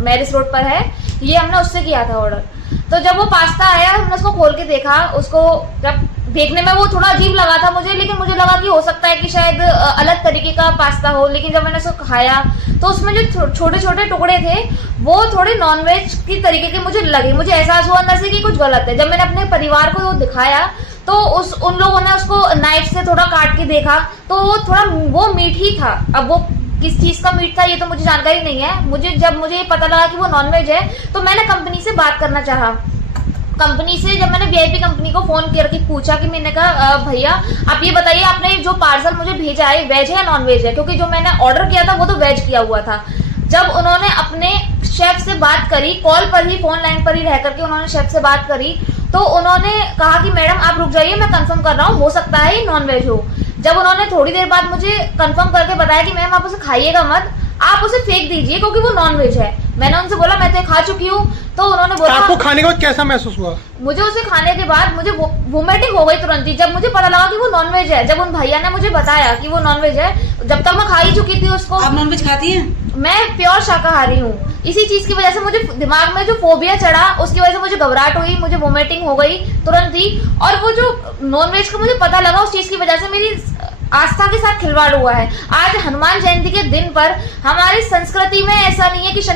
Marriage road पर है, ये हमने उससे किया था ऑर्डर। तो जब वो पास्ता आया, हमने उसको खोल के देखा, उसको जब देखने में वो थोड़ा अजीब लगा था मुझे, लेकिन मुझे लगा कि हो सकता है कि शायद अलग तरीके का पास्ता हो। लेकिन जब मैंने उसको खाया तो उसमें जो छोटे छोटे टुकड़े थे वो थोड़े नॉनवेज की तरीके के मुझे लगे। मुझे एहसास हुआ अंदर से कि कुछ गलत है। जब मैंने अपने परिवार को वो दिखाया तो उन लोगों ने उसको नाइफ से थोड़ा काट के देखा तो वो थोड़ा वो मीट ही था। अब वो किस चीज का मीट था ये तो मुझे जानकारी नहीं है। जब मुझे पता लगा कि वो नॉनवेज है तो मैंने कंपनी से बात करना चाहा। कंपनी से जब मैंने वीआईपी कंपनी को फोन करके पूछा कि मैंने कहा भैया आप ये बताइए आपने जो पार्सल मुझे भेजा है वेज है या नॉन वेज है, क्योंकि जो मैंने ऑर्डर किया था वो तो वेज किया हुआ था। जब उन्होंने अपने शेफ से बात करी, कॉल पर ही, फोन लाइन पर ही रह करके उन्होंने शेफ से बात करी, तो उन्होंने कहा कि मैडम आप रुक जाइए, मैं कंफर्म कर रहा हूँ, हो सकता है ये नॉन वेज हो। जब उन्होंने थोड़ी देर बाद मुझे कंफर्म करके बताया कि मैम आप उसे खाइएगा मत, आप उसे फेंक दीजिए क्योंकि वो नॉन वेज है। मैंने उनसे बोला मैं तो खा चुकी हूँ। तो उन्होंने बोला आपको खाने के बाद कैसा महसूस हुआ? मुझे उसे खाने के बाद मुझे वोमिटिंग हो गई तुरंत ही, जब मुझे पता लगा कि वो नॉनवेज है। जब उन भैया ने मुझे बताया कि वो नॉनवेज है, जब तक मैं खा ही चुकी थी उसको। आप नॉनवेज खाती हैं? मैं प्योर शाकाहारी हूँ। इसी चीज की वजह से मुझे दिमाग में जो फोबिया चढ़ा उसकी वजह से मुझे घबराहट हुई, मुझे वोमिटिंग हो गई तुरंत ही। और वो जो नॉनवेज का मुझे पता लगा उस चीज की वजह से मेरी आस्था के साथ खिलवाड़ हुआ है। आज हनुमान जयंती के दिन पर हमारी संस्कृति में ऐसा नहीं है कि